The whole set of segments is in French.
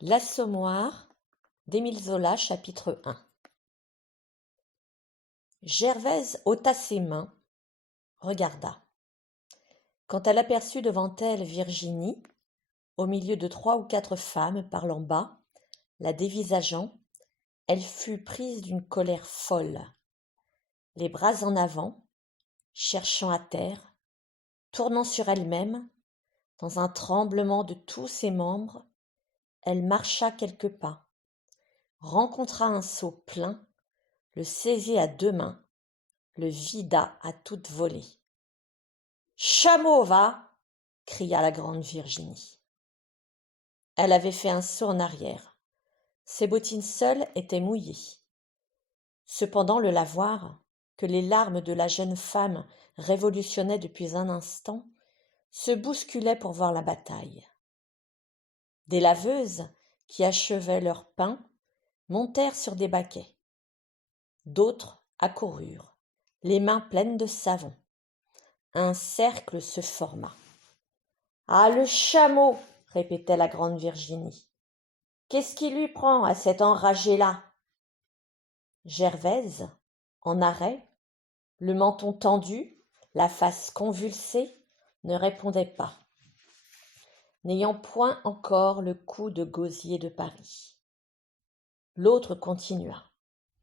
L'Assommoir d'Émile Zola, chapitre 1. Gervaise ôta ses mains, regarda. Quand elle aperçut devant elle Virginie, au milieu de 3 ou 4 femmes parlant bas, la dévisageant, elle fut prise d'une colère folle. Les bras en avant, cherchant à terre, tournant sur elle-même, dans un tremblement de tous ses membres, elle marcha quelques pas, rencontra un seau plein, le saisit à 2 mains, le vida à toute volée. « Chameau, va !» cria la grande Virginie. Elle avait fait un saut en arrière. Ses bottines seules étaient mouillées. Cependant le lavoir, que les larmes de la jeune femme révolutionnaient depuis un instant, se bousculait pour voir la bataille. Des laveuses, qui achevaient leur pain, montèrent sur des baquets. D'autres accoururent, les mains pleines de savon. Un cercle se forma. « Ah, le chameau !» répétait la grande Virginie. « Qu'est-ce qui lui prend à cet enragé-là » Gervaise, en arrêt, le menton tendu, la face convulsée, ne répondait pas, n'ayant point encore le coup de gosier de Paris. L'autre continua.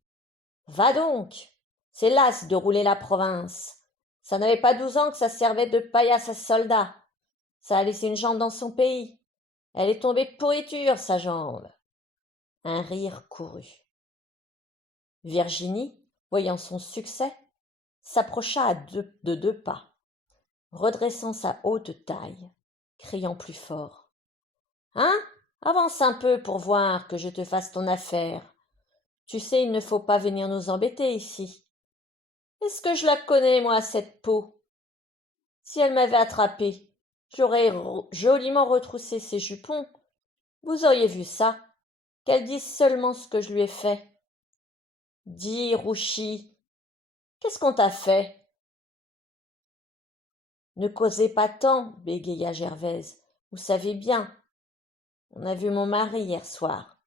« Va donc, c'est lasse de rouler la province. Ça n'avait pas 12 ans que ça servait de paillasse à soldat. Ça a laissé une jambe dans son pays. Elle est tombée pourriture, sa jambe. » Un rire courut. Virginie, voyant son succès, s'approcha de 2 pas, redressant sa haute taille, criant plus fort. « Hein ? Avance un peu pour voir que je te fasse ton affaire. Tu sais, il ne faut pas venir nous embêter ici. Est-ce que je la connais, moi, cette peau ? Si elle m'avait attrapée, j'aurais joliment retroussé ses jupons. Vous auriez vu ça, qu'elle dise seulement ce que je lui ai fait. Dis, Rouchy, qu'est-ce qu'on t'a fait ? » Ne causez pas tant, bégaya Gervaise. Vous savez bien. On a vu mon mari hier soir.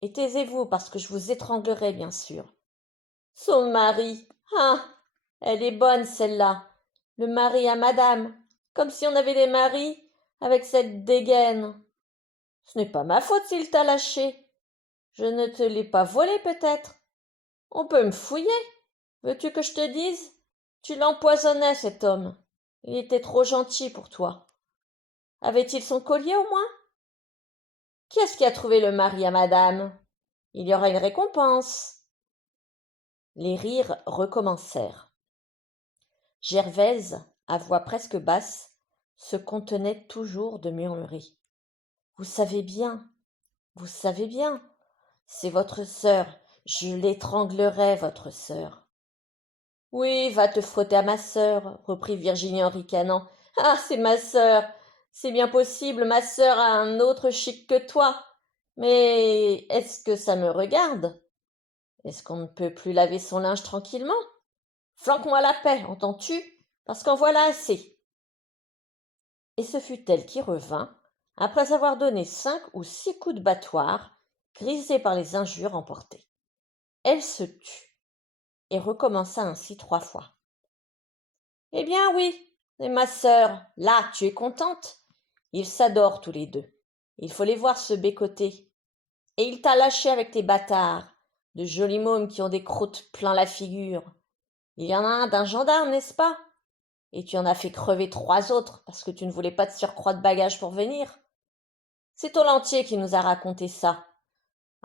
Et taisez-vous, parce que je vous étranglerai, bien sûr. Son mari. Ah, elle est bonne, celle-là. Le mari à madame. Comme si on avait des maris avec cette dégaine. Ce n'est pas ma faute s'il t'a lâché. Je ne te l'ai pas volé, peut-être. On peut me fouiller. Veux-tu que je te dise ? Tu l'empoisonnais, cet homme. Il était trop gentil pour toi. Avait-il son collier, au moins ? Qui est-ce qui a trouvé le mari à madame ? Il y aura une récompense. Les rires recommencèrent. Gervaise, à voix presque basse, se contenait toujours de murmurer. « Vous savez bien, c'est votre sœur, je l'étranglerai, votre sœur. » « Oui, va te frotter à ma sœur, » reprit Virginie en ricanant. « Ah, c'est ma sœur, c'est bien possible, ma sœur a un autre chic que toi. Mais est-ce que ça me regarde ? Est-ce qu'on ne peut plus laver son linge tranquillement ? Flanque-moi la paix, entends-tu ? Parce qu'en voilà assez. » Et ce fut elle qui revint, après avoir donné 5 ou 6 coups de battoir, grisée par les injures emportées. Elle se tut, et recommença ainsi 3 fois. « Eh bien oui, et ma sœur, là, tu es contente ? Ils s'adorent tous les deux. Il faut les voir se bécoter. Et il t'a lâché avec tes bâtards, de jolis mômes qui ont des croûtes plein la figure. Il y en a un d'un gendarme, n'est-ce pas ? Et tu en as fait crever 3 autres parce que tu ne voulais pas de surcroît de bagages pour venir. C'est Tollantier qui nous a raconté ça.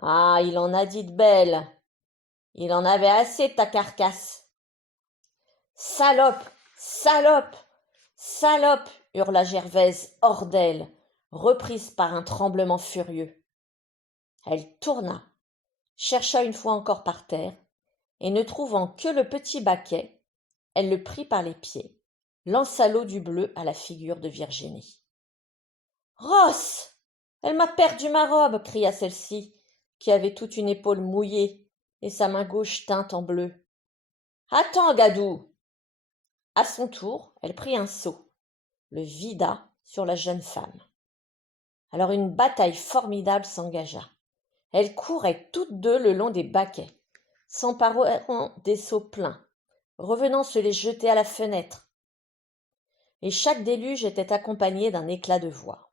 Ah, il en a dit de belles. Il en avait assez de ta carcasse. »« Salope ! Salope ! Salope !» hurla Gervaise hors d'elle, reprise par un tremblement furieux. Elle tourna, chercha une fois encore par terre, et ne trouvant que le petit baquet, elle le prit par les pieds, lança l'eau du bleu à la figure de Virginie. « Rosse ! Elle m'a perdu ma robe !» cria celle-ci, qui avait toute une épaule mouillée et sa main gauche teinte en bleu. « Attends, gadou !» À son tour, elle prit un seau, le vida sur la jeune femme. Alors une bataille formidable s'engagea. Elles couraient toutes deux le long des baquets, s'emparant des seaux pleins, revenant se les jeter à la fenêtre. Et chaque déluge était accompagné d'un éclat de voix.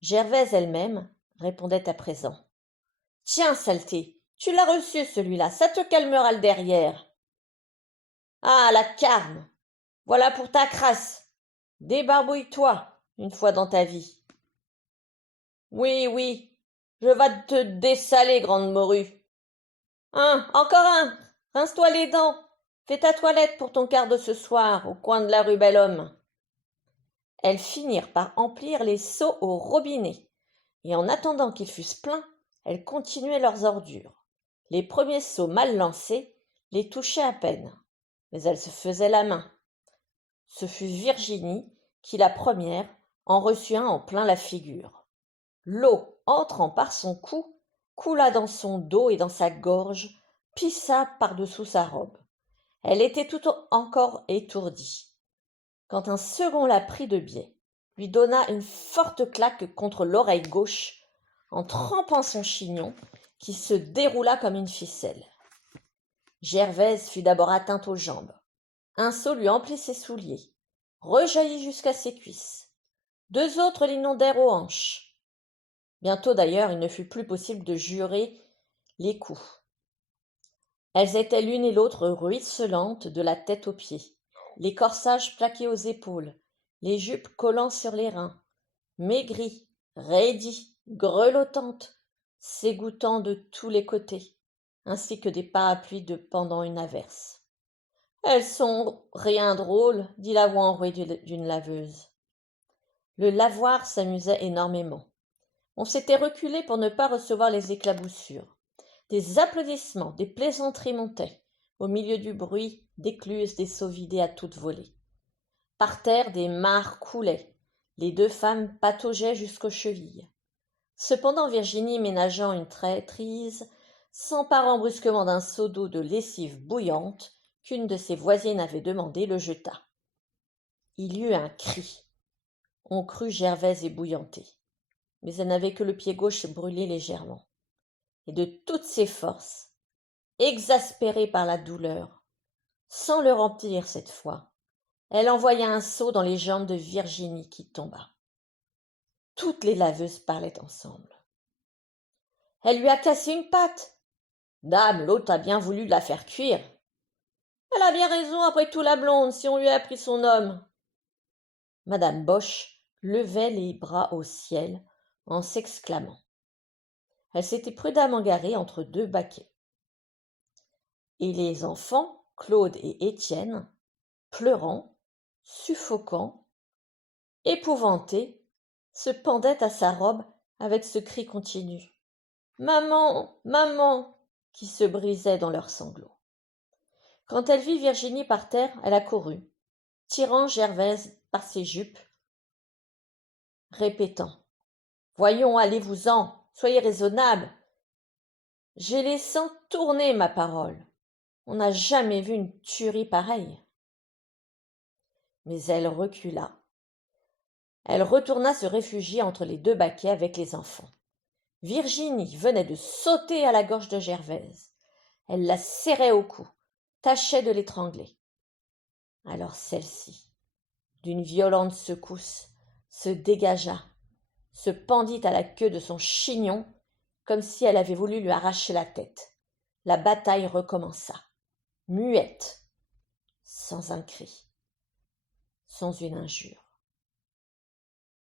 Gervaise elle-même répondait à présent. « Tiens, saleté, tu l'as reçu celui-là, ça te calmera le derrière. »« Ah, la carne, voilà pour ta crasse. Débarbouille-toi une fois dans ta vie. »« Oui, oui, je vas te dessaler, grande morue. Encore un, rince-toi les dents. Fais ta toilette pour ton quart de ce soir, au coin de la rue Bel-Homme. » Elles finirent par emplir les seaux au robinet, et en attendant qu'ils fussent pleins, elles continuaient leurs ordures. Les premiers seaux mal lancés les touchaient à peine, mais elles se faisaient la main. Ce fut Virginie qui, la première, en reçut un en plein la figure. L'eau, entrant par son cou, coula dans son dos et dans sa gorge, pissa par-dessous sa robe. Elle était tout encore étourdie, quand un second la prit de biais, lui donna une forte claque contre l'oreille gauche, en trempant son chignon, qui se déroula comme une ficelle. Gervaise fut d'abord atteinte aux jambes. Un seau lui emplit ses souliers, rejaillit jusqu'à ses cuisses. Deux autres l'inondèrent aux hanches. Bientôt d'ailleurs, il ne fut plus possible de jurer les coups. Elles étaient l'une et l'autre ruisselantes de la tête aux pieds, les corsages plaqués aux épaules, les jupes collant sur les reins, maigries, raidies, grelottantes, s'égouttant de tous les côtés, ainsi que des parapluies pendant une averse. « Elles sont rien drôles, dit la voix enrouée d'une laveuse. Le lavoir s'amusait énormément. On s'était reculé pour ne pas recevoir les éclaboussures. Des applaudissements, des plaisanteries montaient, au milieu du bruit d'écluses des seaux vidés à toute volée. Par terre, des mares coulaient. Les deux femmes pataugeaient jusqu'aux chevilles. Cependant, Virginie, ménageant une traîtrise, s'emparant brusquement d'un seau d'eau de lessive bouillante qu'une de ses voisines avait demandé, le jeta. Il y eut un cri. On crut Gervaise ébouillantée, mais elle n'avait que le pied gauche brûlé légèrement. Et de toutes ses forces, exaspérée par la douleur, sans le remplir cette fois, elle envoya un seau dans les jambes de Virginie qui tomba. Toutes les laveuses parlaient ensemble. « Elle lui a cassé une patte. Dame, l'autre a bien voulu la faire cuire. Elle a bien raison, après tout, la blonde, si on lui a pris son homme. » Madame Boche levait les bras au ciel en s'exclamant. Elle s'était prudemment garée entre deux baquets. Et les enfants, Claude et Étienne, pleurant, suffocants, épouvantés, se pendaient à sa robe avec ce cri continu. « Maman, maman !» qui se brisait dans leurs sanglots. Quand elle vit Virginie par terre, elle accourut, tirant Gervaise par ses jupes, répétant « Voyons, allez-vous-en, soyez raisonnable. J'ai les sangs tournés, ma parole. On n'a jamais vu une tuerie pareille. » Mais elle recula. Elle retourna se réfugier entre les deux baquets avec les enfants. Virginie venait de sauter à la gorge de Gervaise. Elle la serrait au cou, tâchait de l'étrangler. Alors celle-ci, d'une violente secousse, se dégagea, se pendit à la queue de son chignon, comme si elle avait voulu lui arracher la tête. La bataille recommença, muette, sans un cri, sans une injure.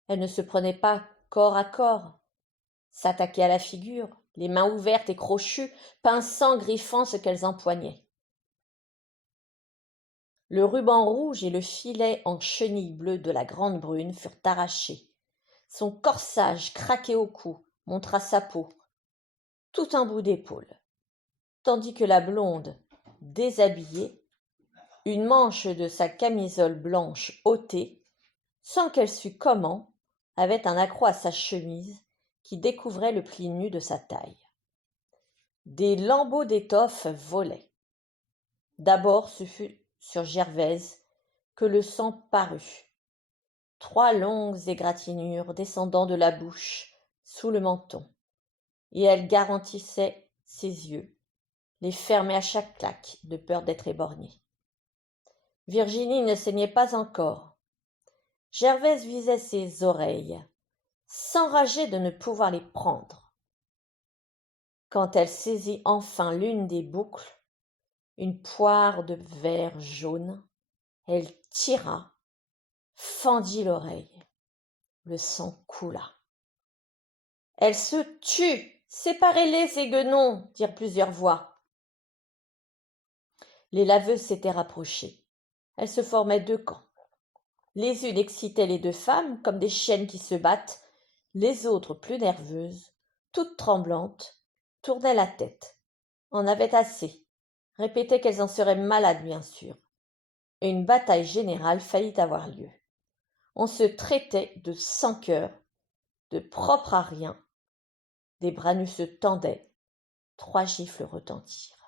Elle ne se prenait pas corps à corps, s'attaquait à la figure, les mains ouvertes et crochues, pinçant, griffant ce qu'elles empoignaient. Le ruban rouge et le filet en chenille bleue de la grande brune furent arrachés. Son corsage, craqué au cou, montra sa peau, tout un bout d'épaule, tandis que la blonde, déshabillée, une manche de sa camisole blanche ôtée, sans qu'elle sût comment, avait un accroc à sa chemise qui découvrait le pli nu de sa taille. Des lambeaux d'étoffe volaient. D'abord ce fut sur Gervaise que le sang parut. 3 longues égratignures descendant de la bouche sous le menton, et elle garantissait ses yeux, les fermait à chaque claque, de peur d'être éborgnée. Virginie ne saignait pas encore. Gervaise visait ses oreilles, s'enrageait de ne pouvoir les prendre. Quand elle saisit enfin l'une des boucles, une poire de verre jaune, elle tira, fendit l'oreille. Le sang coula. « Elle se tue! Séparez-les, ces guenons !» dirent plusieurs voix. Les laveuses s'étaient rapprochées. Elles se formaient 2 camps. Les unes excitaient les 2 femmes comme des chiennes qui se battent, les autres, plus nerveuses, toutes tremblantes, tournaient la tête, en avaient assez, répétaient qu'elles en seraient malades bien sûr. Et une bataille générale faillit avoir lieu. On se traitait de sans-cœur, de propre à rien. Des bras nus se tendaient, 3 gifles retentirent.